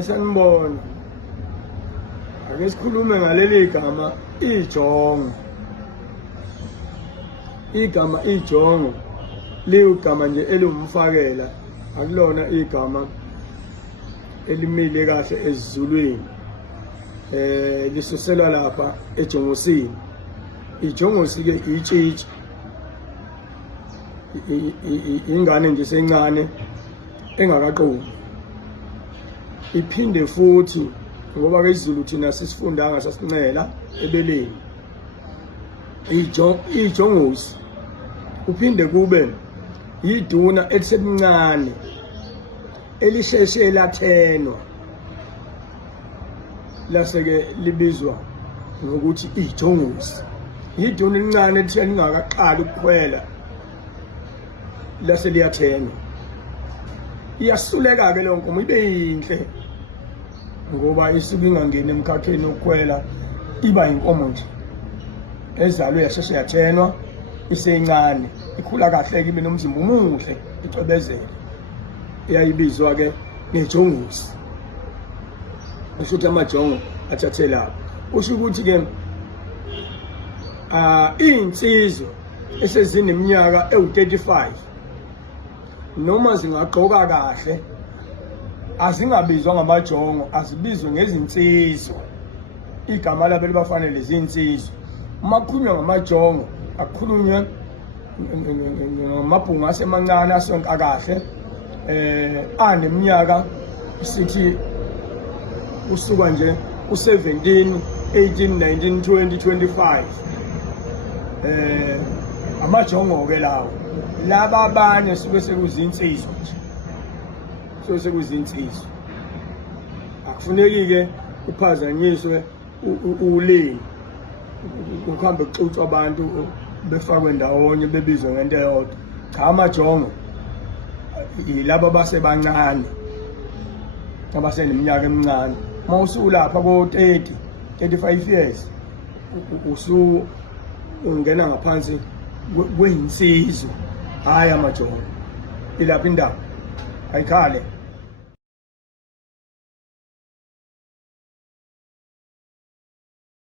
Sanibona. Ake sikhulume ngaleli gama ijongo. Igama ijongo liwugama nje elumfakela, akulona igama elimile kahle esiZulwini. Lisuselwa lapha ejongosini. Ijongosi ke itshitshi. Ingane nje sencane engakaqondi. Iphinde futhi ngoba ke isiZulu thina sisifundanga sasincela ebeleni. Ijongosi uphinde kube yiduna elisemncane elisheshe lathenwa, laseke libizwa ngokuthi ijongosi. Yiduna elincane elithe lingakaqali ukukhwela lase liyathenwa. Iyasuleka ke lonke ibe yinhle ngoba isuke ingangeni emkhakheni wokukhwela, iba inkomo nje ezalwe yasheshe yathenwa isencane, ikhula kahle ke ibe nomzimba omuhle, icwebezele. Iyayibizwa ke nejongosi. Usho ukuthi amajongo athathe lapho. Usho ukuthi ke insizwa esezineminyaka ewu-35 noma zingagqoka kahle azingabizwa ngamajongo, azibizwe ngezinsizwa. Igama labo libafanele zinsizwa. Uma kukhulunywa ngamajongo akukhulunywe ngamabhungu asemancane asonka kahle, aneminyaka sithi usuka nje u-17, 18, 19, 20, 25. Amajongo ke lawo. Laba abanye suke sekuzinsizwa nje. So sekuzinsizwa. Akufuneki ke uphazanyiswe ulimi. Ukuhamba kuxutswa abantu befakwe ndawonye bebizwe ngento eyodwa. Cha, amajongo yilabo abasebancane, abaseneminyaka emincane. Uma usulapha ko-30, 35 years ungena ngaphansi kweyinsizwa, hayi amajongo. Ilapha indaba ayikhale.